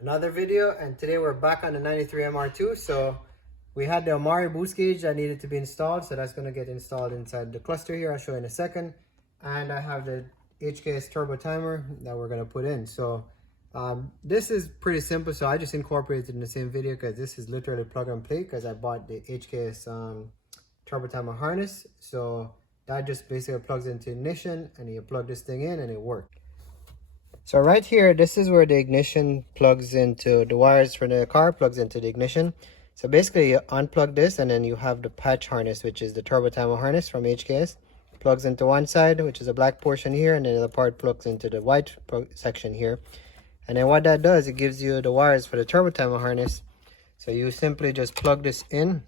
Another video, and today we're back on the 93 MR2. So we had the OMORI boost gauge that needed to be installed, so that's going to get installed inside the cluster here. I'll show you in a second. And I have the HKS turbo timer that we're going to put in. So this is pretty simple, so I just incorporated it in the same video because this is literally plug and play because I bought the HKS turbo timer harness. So that just basically plugs into ignition, and you plug this thing in and it works. So right here, this is where the ignition plugs into the wires for the car, plugs into the ignition. So basically you unplug this, and then you have the patch harness, which is the turbo timer harness from HKS. Plugs into one side, which is a black portion here, and then the other part plugs into the white section here. And then what that does, it gives you the wires for the turbo timer harness. So you simply just plug this in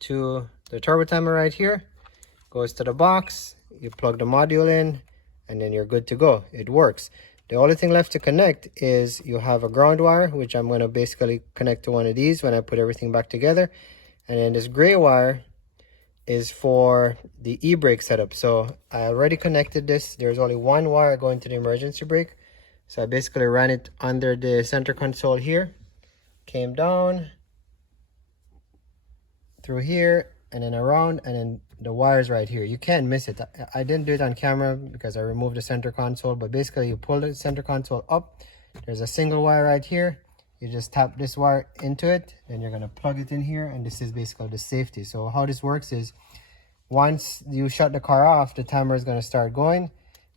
to the turbo timer right here, goes to the box, you plug the module in, and then you're good to go. It works. The only thing left to connect is you have a ground wire, which I'm going to basically connect to one of these when I put everything back together. And then this gray wire is for the e-brake setup. So I already connected this. There's only one wire going to the emergency brake. So I basically ran it under the center console here, came down through here, and then around, and then the wires right here. You can't miss it. I didn't do it on camera because I removed the center console, but basically you pull the center console up, there's a single wire right here, you just tap this wire into it, and you're going to plug it in here, and this is basically the safety. So how this works is once you shut the car off, the timer is going to start going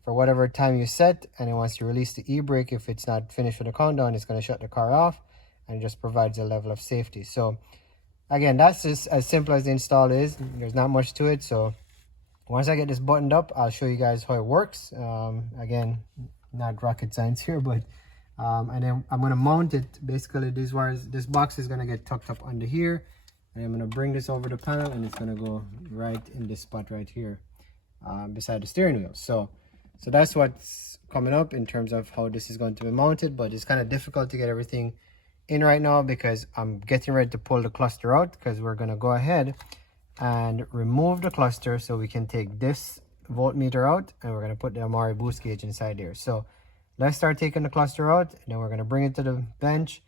for whatever time you set, and then once you release the e-brake, if it's not finished with the countdown, it's going to shut the car off, and it just provides a level of safety. So again, that's just as simple as the install is. There's not much to it. So once I get this buttoned up, I'll show you guys how it works. Again, not rocket science here, but and then I'm going to mount it. Basically, these wires, this box is going to get tucked up under here, and I'm going to bring this over the panel, and it's going to go right in this spot right here beside the steering wheel. So that's what's coming up in terms of how this is going to be mounted, but it's kind of difficult to get everything in right now because I'm getting ready to pull the cluster out, because we're going to go ahead and remove the cluster so we can take this voltmeter out, and we're going to put the OMORI boost gauge inside here. So let's start taking the cluster out, and then we're going to bring it to the bench,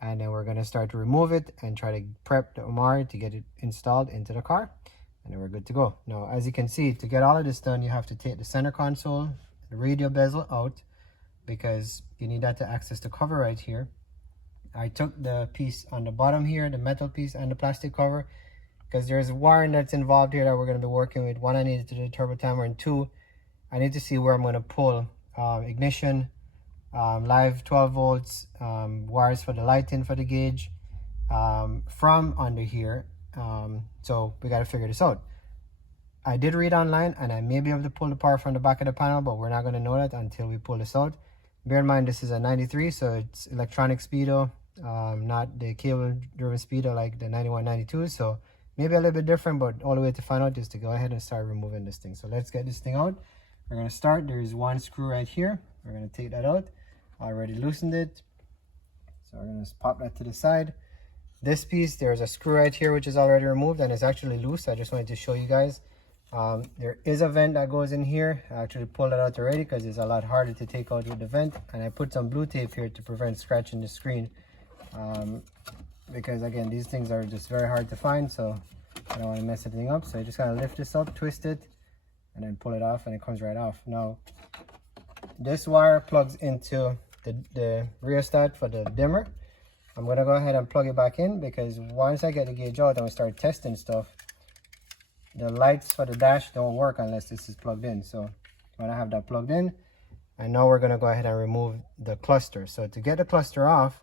and then we're going to start to remove it and try to prep the OMORI to get it installed into the car, and then we're good to go. Now, as you can see, to get all of this done, you have to take the center console, the radio bezel out, because you need that to access the cover right here. I took the piece on the bottom here, the metal piece and the plastic cover, because there's wiring that's involved here that we're going to be working with. One, I needed to do the turbo timer, and two, I need to see where I'm going to pull ignition, live 12 volts, wires for the lighting for the gauge from under here. So we got to figure this out. I did read online, and I may be able to pull the power from the back of the panel, but we're not going to know that until we pull this out. Bear in mind, this is a 93, so it's electronic speedo, not the cable driven speedo like the 91, 92. So maybe a little bit different, but all the way to find out is to go ahead and start removing this thing. So let's get this thing out. We're going to start. There's one screw right here. We're going to take that out. I already loosened it, so we're going to pop that to the side. This piece, there's a screw right here which is already removed, and it's actually loose. I just wanted to show you guys. There is a vent that goes in here. I actually pulled it out already because it's a lot harder to take out with the vent, and I put some blue tape here to prevent scratching the screen, because again, these things are just very hard to find, so I don't want to mess anything up. So I just gotta lift this up, twist it, and then pull it off, and it comes right off. Now this wire plugs into the rheostat for the dimmer. I'm gonna go ahead and plug it back in, because once I get the gauge out and we start testing stuff, the lights for the dash don't work unless this is plugged in. So when I have that plugged in, and now we're going to go ahead and remove the cluster. So to get the cluster off,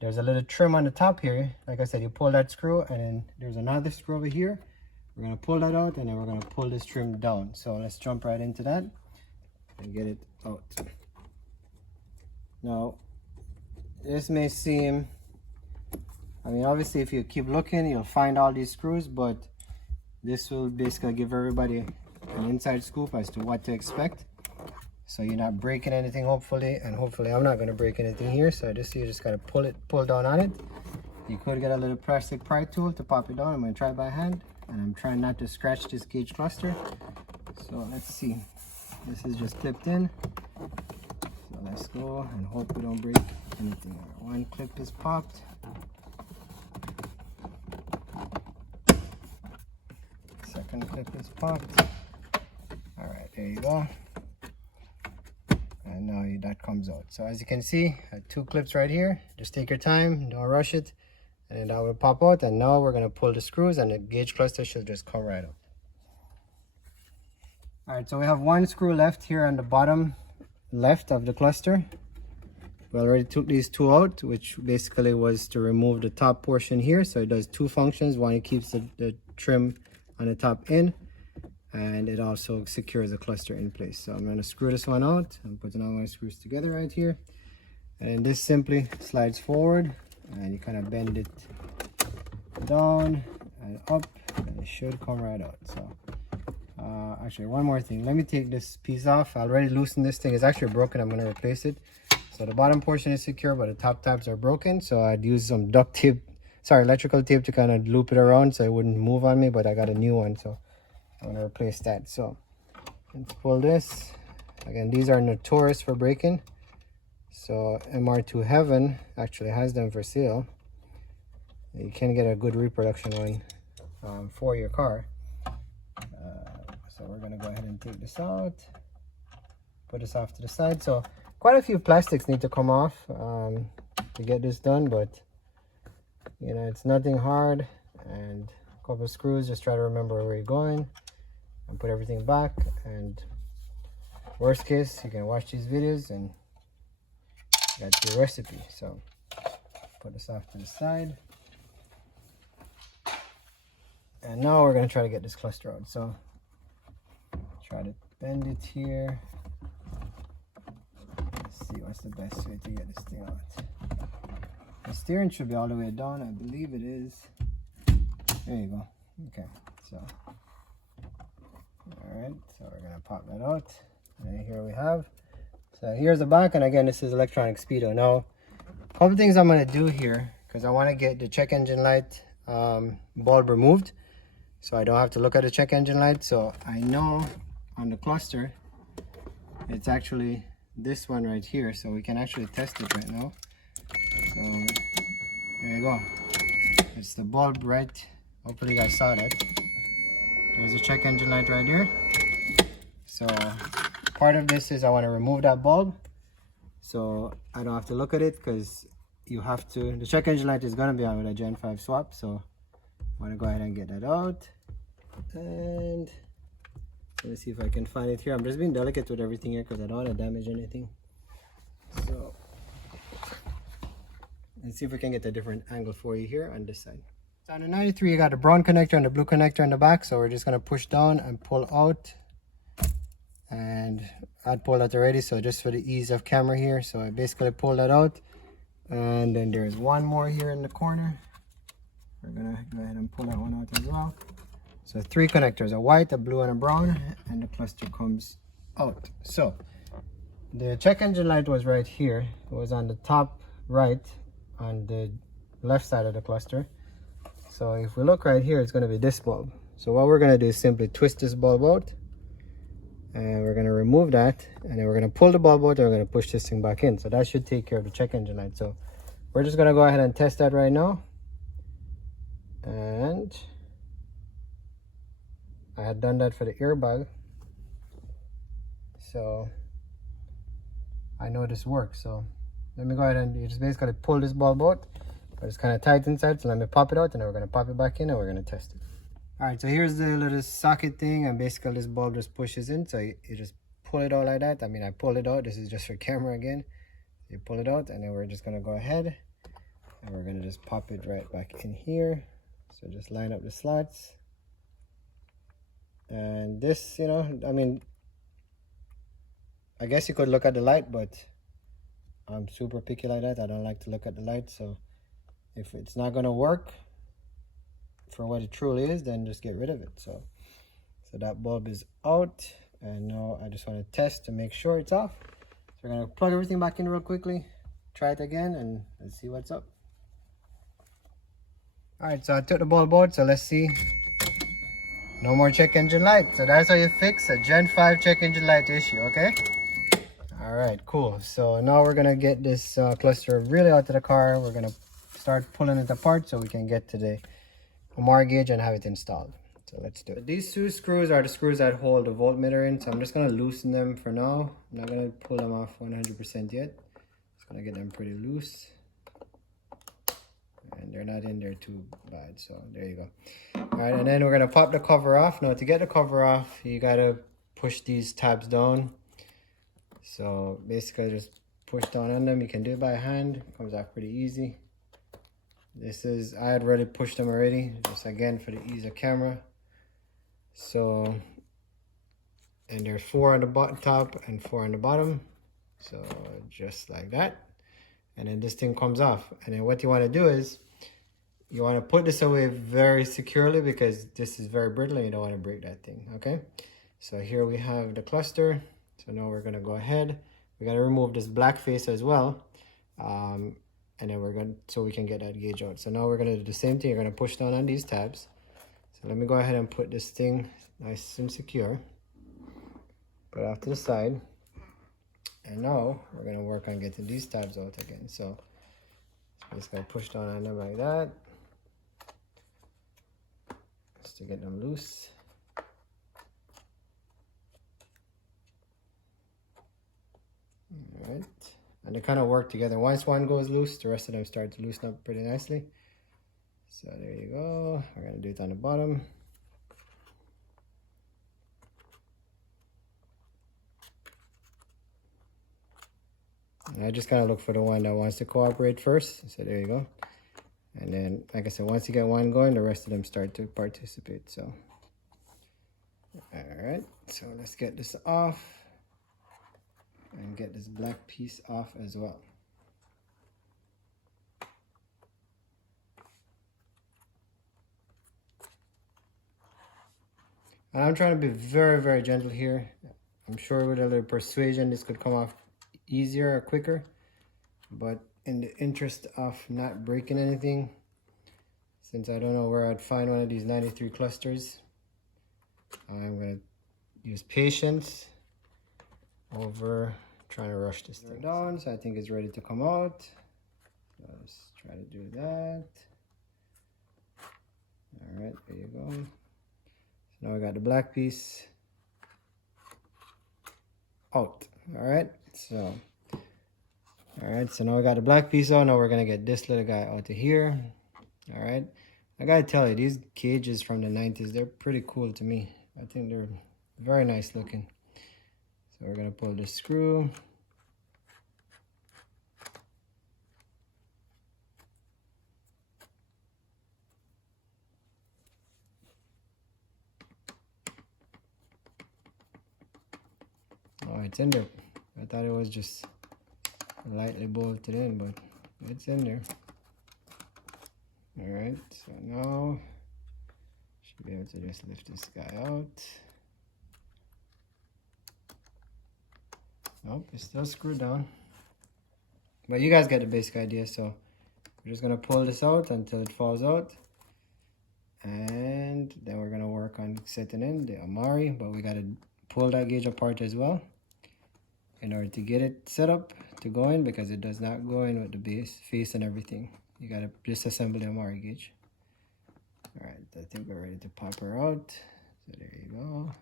there's a little trim on the top here. Like I said, you pull that screw, and then there's another screw over here. We're going to pull that out, and then we're going to pull this trim down. So let's jump right into that and get it out. Now, this may seem, I mean, obviously if you keep looking, you'll find all these screws, but this will basically give everybody an inside scoop as to what to expect. So you're not breaking anything, hopefully, and hopefully I'm not going to break anything here. So you just got to pull down on it. You could get a little plastic pry tool to pop it down. I'm going to try it by hand, and I'm trying not to scratch this gauge cluster. So let's see. This is just clipped in. So let's go and hope we don't break anything. One clip is popped. Second clip is popped. All right, there you go. And now that comes out. So as you can see, I have 2 clips right here. Just take your time, don't rush it, and then that will pop out. And now we're gonna pull the screws, and the gauge cluster should just come right up. All right, so we have 1 screw left here on the bottom left of the cluster. We already took these 2 out, which basically was to remove the top portion here. So it does 2 functions. One, it keeps the trim on the top in, and it also secures the cluster in place. So I'm going to screw this one out. I'm putting all my screws together right here, and this simply slides forward, and you kind of bend it down and up, and it should come right out. So actually, one more thing, let me take this piece off. I already loosened this thing. It's actually broken. I'm going to replace it. So the bottom portion is secure, but the top tabs are broken. So I'd use some duct tape, electrical tape, to kind of loop it around so it wouldn't move on me, but I got a new one, so I'm going to replace that. So let's pull this. Again, these are notorious for breaking. So MR2 Heaven actually has them for sale. You can get a good reproduction one for your car. So we're going to go ahead and take this out, put this off to the side. So quite a few plastics need to come off to get this done, but you know, it's nothing hard. And a couple of screws, just try to remember where you're going and put everything back. And worst case, you can watch these videos and that's your recipe. So put this off to the side. And now we're going to try to get this cluster out. So try to bend it here. Let's see what's the best way to get this thing out. The steering should be all the way down. I believe it is. There you go. Okay, so all right, so we're gonna pop that out, and here we have. So here's the back, and again, this is electronic speedo. Now, a couple things I'm gonna do here, because I want to get the check engine light bulb removed, so I don't have to look at the check engine light. So I know on the cluster, it's actually this one right here, so we can actually test it right now. So there you go. It's the bulb, right? Hopefully you guys saw that. There's a check engine light right there. So part of this is I want to remove that bulb, so I don't have to look at it, because you have to, the check engine light is going to be on with a Gen 5 swap. So I want to go ahead and get that out. And let me see if I can find it here. I'm just being delicate with everything here because I don't want to damage anything. So let's see if we can get a different angle for you here on this side. So on the 93, you got the brown connector and the blue connector in the back. So we're just going to push down and pull out. And I'd pulled that already, so just for the ease of camera here. So I basically pulled that out. And then there's one more here in the corner. We're going to go ahead and pull that one out as well. So 3 connectors, a white, a blue, and a brown, and the cluster comes out. So the check engine light was right here. It was on the top right on the left side of the cluster. So if we look right here, it's going to be this bulb. So what we're going to do is simply twist this bulb out, and we're going to remove that, and then we're going to pull the bulb out, and we're going to push this thing back in. So that should take care of the check engine light. So we're just going to go ahead and test that right now. And I had done that for the airbag, so I know this works. So let me go ahead and you just basically pull this bulb out, but it's kind of tight inside. So let me pop it out, and then we're going to pop it back in, and we're going to test it. All right, so here's the little socket thing, and basically this bulb just pushes in. So you just pull it out like that. I mean, I pulled it out. This is just for camera again. You pull it out, and then we're just going to go ahead and we're going to just pop it right back in here. So just line up the slots. And this, you know, I mean, I guess you could look at the light, but I'm super picky like that. I don't like to look at the light. So if it's not going to work for what it truly is, then just get rid of it. So that bulb is out, and now I just want to test to make sure it's off. So we're going to plug everything back in real quickly, try it again, and let's see what's up. All right, so I took the bulb out, so let's see. No more check engine light. So that's how you fix a Gen 5 check engine light issue, okay? All right, cool. So now we're gonna get this cluster really out of the car. We're gonna start pulling it apart so we can get to the OMORI gauge and have it installed. So let's do it. These two screws are the screws that hold the voltmeter in, so I'm just gonna loosen them for now. I'm not gonna pull them off 100% yet. Just gonna get them pretty loose. And they're not in there too bad, so there you go. All right, and then we're gonna pop the cover off. Now to get the cover off, you gotta push these tabs down. So basically just push down on them. You can do it by hand, comes off pretty easy. This is, I had already pushed them already, just again for the ease of camera. So, and there's 4 on the bottom top and 4 on the bottom. So just like that. And then this thing comes off. And then what you want to do is, you want to put this away very securely because this is very brittle and you don't want to break that thing, okay? So here we have the cluster. So now we're going to go ahead. We got to remove this black face as well. And then we're going to, so we can get that gauge out. So now we're going to do the same thing. You're going to push down on these tabs. So let me go ahead and put this thing nice and secure. Put it off to the side. And now we're going to work on getting these tabs out again. So just going to push down on them like that. Just to get them loose. All right. And they kind of work together. Once one goes loose, the rest of them start to loosen up pretty nicely. So there you go. We're going to do it on the bottom. And I just kind of look for the one that wants to cooperate first. So there you go. And then, like I said, once you get one going, the rest of them start to participate. So, all right. So let's get this off and get this black piece off as well. And I'm trying to be very, very gentle here. I'm sure with a little persuasion, this could come off easier or quicker. But in the interest of not breaking anything, since I don't know where I'd find one of these 93 clusters, I'm going to use patience over trying to rush this thing down. So I think it's ready to come out. So let's try to do that. All right, there you go. So now we got the black piece out. All right, so now we got the black piece on. Now we're gonna get this little guy out of here. All right, I gotta tell you, these gauges from the 90s, they're pretty cool to me. I think they're very nice looking. So we're gonna pull this screw. Oh, it's in there. I thought it was just lightly bolted in, but it's in there. All right, so now should be able to just lift this guy out. Nope, it's still screwed down. But you guys get the basic idea, so we're just gonna pull this out until it falls out. And then we're gonna work on setting in the OMORI, but we gotta pull that gauge apart as well in order to get it set up to go in, because it does not go in with the base, face and everything. You gotta disassemble the OMORI gauge. All right, I think we're ready to pop her out. So there you go.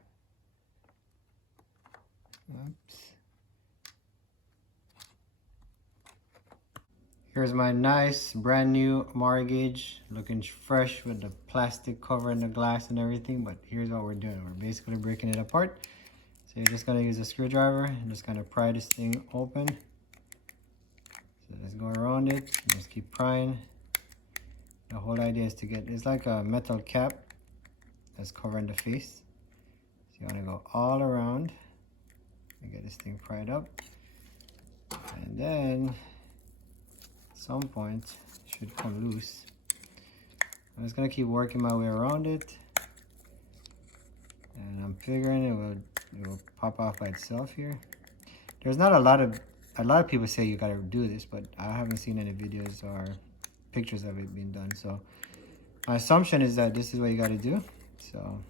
Oops. Here's my nice brand new OMORI gauge, looking fresh with the plastic covering the glass and everything. But here's what we're doing. We're basically breaking it apart. So you're just gonna use a screwdriver and just kind of pry this thing open. So let's go around it, just keep prying. The whole idea is to get, it's like a metal cap that's covering the face. So you wanna go all around and get this thing pried up. And then at some point it should come loose. I'm just gonna keep working my way around it. And I'm figuring it will pop off by itself here. There's not a lot of people say you gotta do this, but I haven't seen any videos or pictures of it being done. So my assumption is that this is what you gotta do. So,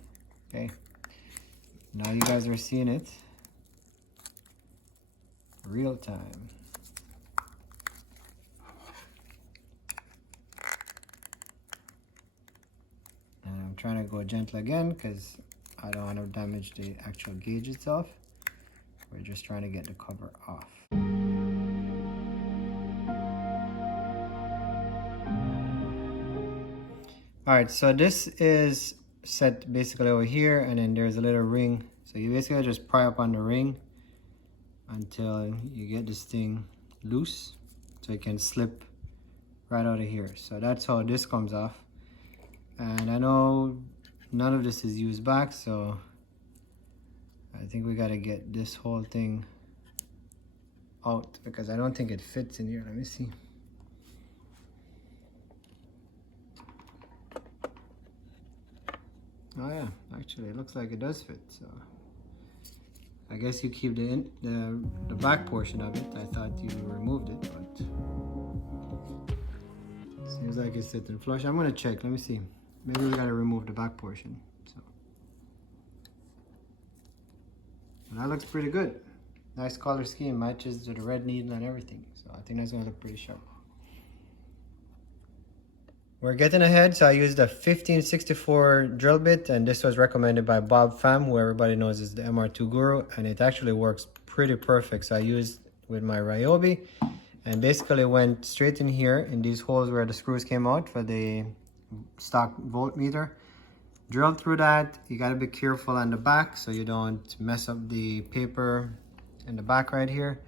okay. Now you guys are seeing it. real time. And I'm trying to go gentle again because I don't want to damage the actual gauge itself. We're just trying to get the cover off. All right, so this is set basically over here, and then there's a little ring. So you basically just pry up on the ring until you get this thing loose, so it can slip right out of here. So that's how this comes off. And I know none of this is used back, so I think we gotta get this whole thing out because I don't think it fits in here. Let me see. Oh yeah, actually it looks like it does fit. So I guess you keep the back portion of it. I thought you removed it, but seems like it's sitting flush. I'm gonna check. Let me see. Maybe we gotta remove the back portion. So and that looks pretty good. Nice color scheme, matches to the red needle and everything. So I think that's gonna look pretty sharp. We're getting ahead, so I used a 1564 drill bit, and this was recommended by Bob Pham, who everybody knows is the MR2 guru, and it actually works pretty perfect. So I used with my Ryobi, and basically went straight in here in these holes where the screws came out for the stock voltmeter. Drilled through that. You gotta be careful on the back so you don't mess up the paper in the back right here.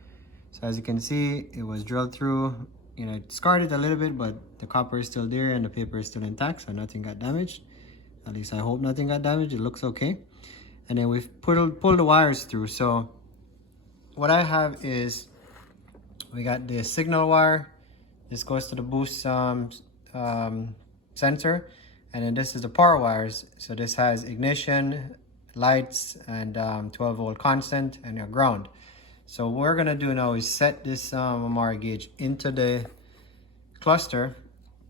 So as you can see, it was drilled through. You know, it scarred it a little bit, but the copper is still there and the paper is still intact, so nothing got damaged. At least I hope nothing got damaged. It looks okay. And then we've pulled the wires through. So what I have is we got the signal wire. This goes to the boost sensor, and then this is the power wires. So this has ignition, lights, and 12 volt constant, and a ground. So what we're gonna do now is set this OMORI gauge into the cluster,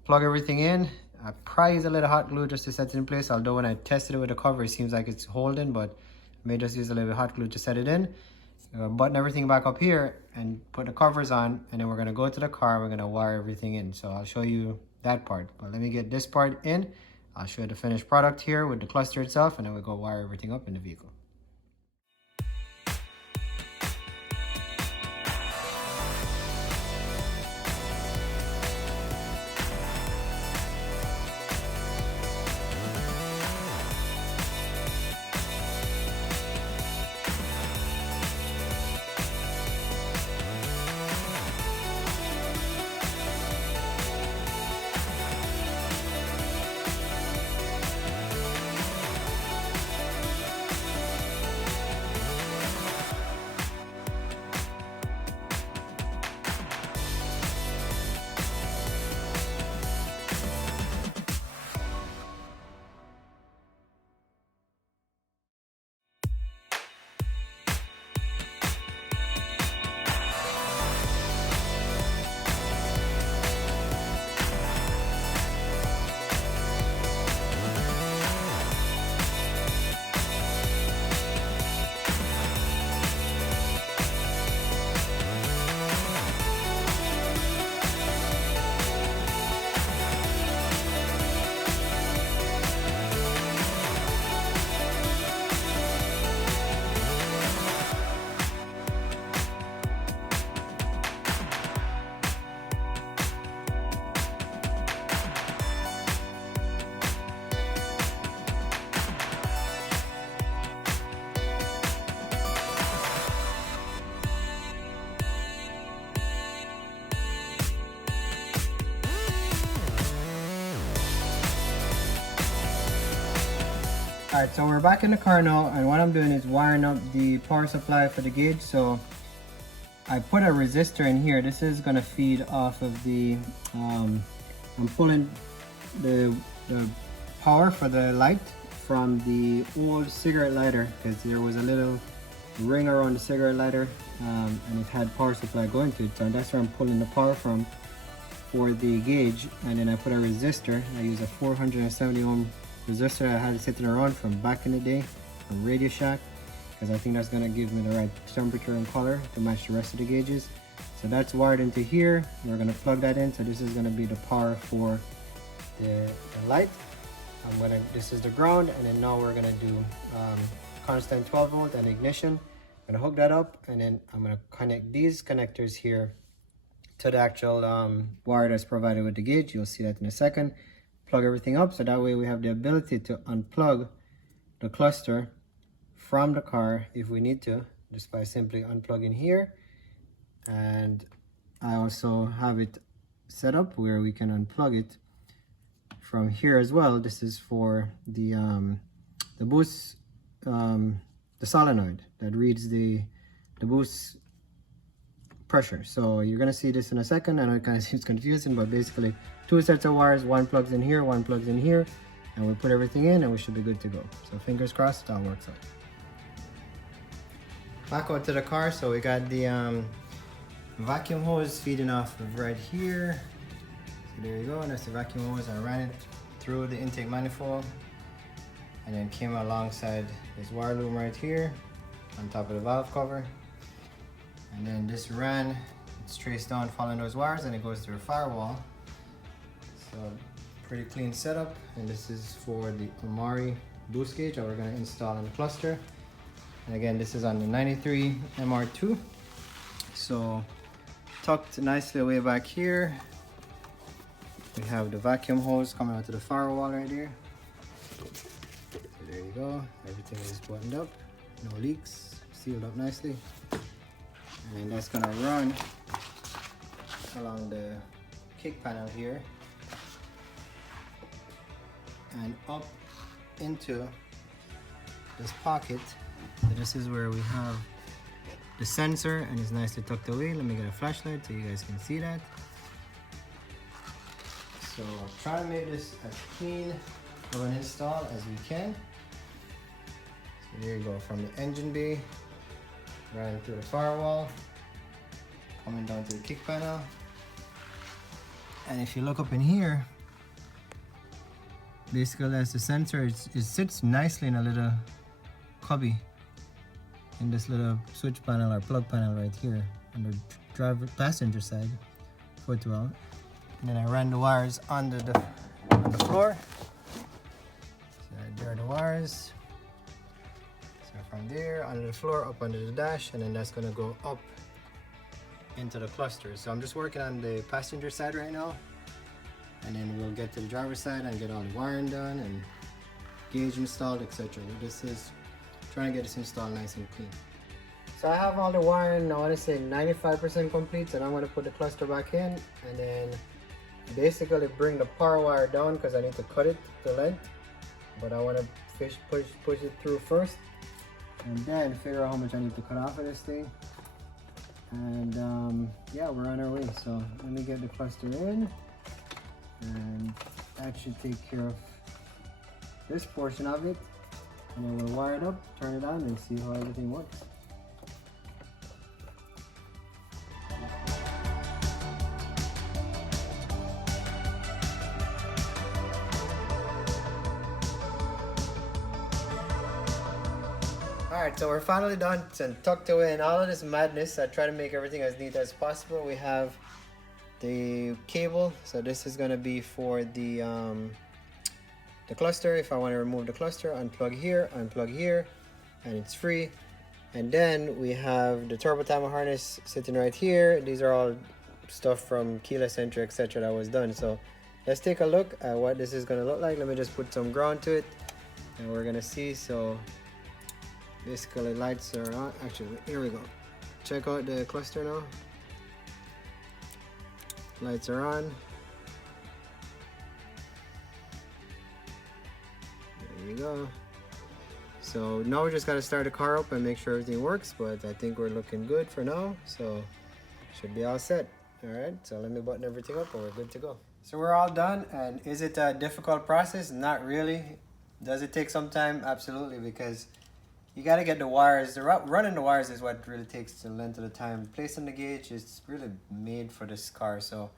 plug everything in. I probably use a little hot glue just to set it in place, although when I tested it with the cover, it seems like it's holding, but I may just use a little bit of hot glue to set it in. Button everything back up here and put the covers on, and then we're gonna go to the car, we're gonna wire everything in. So I'll show you that part, but let me get this part in. I'll show you the finished product here with the cluster itself, and then we'll go wire everything up in the vehicle. Alright, so we're back in the car now, and what I'm doing is wiring up the power supply for the gauge. So I put a resistor in here. This is going to feed off of the, I'm pulling the power for the light from the old cigarette lighter, because there was a little ring around the cigarette lighter and it had power supply going to it. So that's where I'm pulling the power from for the gauge. And then I put a resistor. I use a 470 ohm resistor I had sitting around from back in the day from Radio Shack, because I think that's gonna give me the right temperature and color to match the rest of the gauges. So that's wired into here. We're gonna plug that in. So this is gonna be the power for the light. This is the ground, and then now we're gonna do constant 12 volt and ignition. I'm gonna hook that up, and then I'm gonna connect these connectors here to the actual wire that's provided with the gauge. You'll see that in a second. Plug everything up, so that way we have the ability to unplug the cluster from the car if we need to, just by simply unplugging here. And I also have it set up where we can unplug it from here as well. This is for the boost, the solenoid that reads the boost pressure. So you're gonna see this in a second. I know it kind of seems confusing, but basically 2 sets of wires, one plugs in here, one plugs in here, and we put everything in and we should be good to go. So fingers crossed it all works out. Back out to the car. So we got the vacuum hose feeding off of right here. So there you go, and that's the vacuum hose. I ran it through the intake manifold and then came alongside this wire loom right here on top of the valve cover. And then this ran, it's traced down following those wires, and it goes through a firewall. So pretty clean setup. And this is for the OMORI boost gauge that we're going to install in the cluster. And again, this is on the 93 MR2. So tucked nicely away back here, we have the vacuum hose coming out to the firewall right here. So there you go, everything is buttoned up, no leaks, sealed up nicely. And that's gonna run along the kick panel here and up into this pocket. So this is where we have the sensor, and it's nicely tucked away. Let me get a flashlight so you guys can see that. So try to make this as clean of an install as we can. So there you go, from the engine bay, running through the firewall, coming down to the kick panel. And if you look up in here, basically as the sensor, it sits nicely in a little cubby in this little switch panel or plug panel right here on the passenger side footwell. And then I ran the wires on the floor. So there are the wires. So from there, under the floor, up under the dash, and then that's gonna go up into the cluster. So I'm just working on the passenger side right now, and then we'll get to the driver's side and get all the wiring done and gauge installed, etc. This is trying to get this installed nice and clean. So I have all the wiring, I want to say 95% complete, so I'm going to put the cluster back in and then basically bring the power wire down because I need to cut it to length, but I want to push it through first and then figure out how much I need to cut off of this thing. And yeah, we're on our way. So let me get the cluster in, and that should take care of this portion of it. And then we'll wire it up, turn it on, and see how everything works. Alright, so we're finally done and tucked away in all of this madness. I try to make everything as neat as possible. We have the cable, so this is going to be for the cluster. If I want to remove the cluster, unplug here, and it's free. And then we have the turbo timer harness sitting right here. These are all stuff from keyless entry, etc. that was done. So let's take a look at what this is going to look like. Let me just put some ground to it, and we're going to see. So basically lights are on. Actually, here we go. Check out the cluster now. Lights are on. There you go. So now we just got to start the car up and make sure everything works, but I think we're looking good for now, so should be all set. All right, so let me button everything up and we're good to go. So we're all done, and is it a difficult process? Not really. Does it take some time? Absolutely, because you got to get the wires. Running the wires is what really takes the length of the time. Placing the gauge is really made for this car, so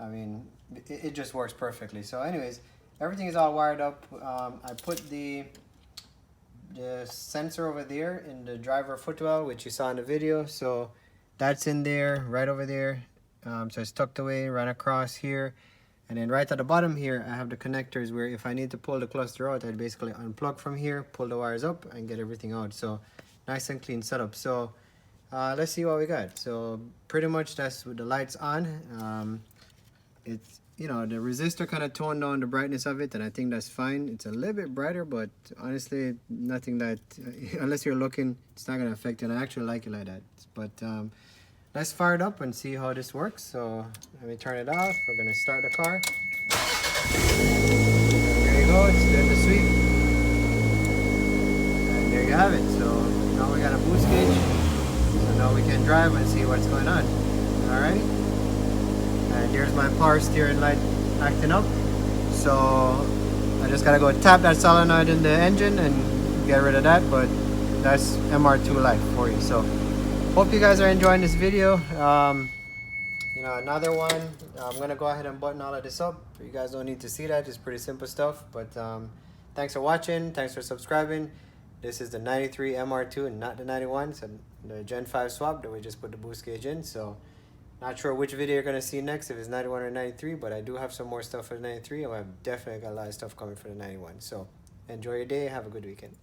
I mean, it just works perfectly. So anyways, everything is all wired up. I put the the sensor over there in the driver footwell, which you saw in the video. So that's in there, right over there. So it's tucked away, run across here. And then right at the bottom here, I have the connectors where if I need to pull the cluster out, I'd basically unplug from here, pull the wires up, and get everything out. So nice and clean setup. So let's see what we got. So pretty much that's with the lights on. It's, you know, the resistor kind of toned down the brightness of it, and I think that's fine. It's a little bit brighter, but honestly, nothing that, unless you're looking, it's not going to affect you. And I actually like it like that. But let's fire it up and see how this works. So let me turn it off. We're going to start the car. There you go. It's doing the sweep. And there you have it. So now we got a boost gauge. So now we can drive and see what's going on. Alright. And here's my power steering light acting up. So I just gotta go tap that solenoid in the engine and get rid of that. But that's MR2 life for you. So hope you guys are enjoying this video. You know, another one, I'm gonna go ahead and button all of this up. You guys don't need to see that, it's pretty simple stuff. But thanks for watching, thanks for subscribing. This is the 93 MR2 and not the 91. So the Gen 5 swap that we just put the boost gauge in. So not sure which video you're gonna see next, if it's 91 or 93, but I do have some more stuff for the 93, and I've definitely got a lot of stuff coming for the 91. So enjoy your day, have a good weekend.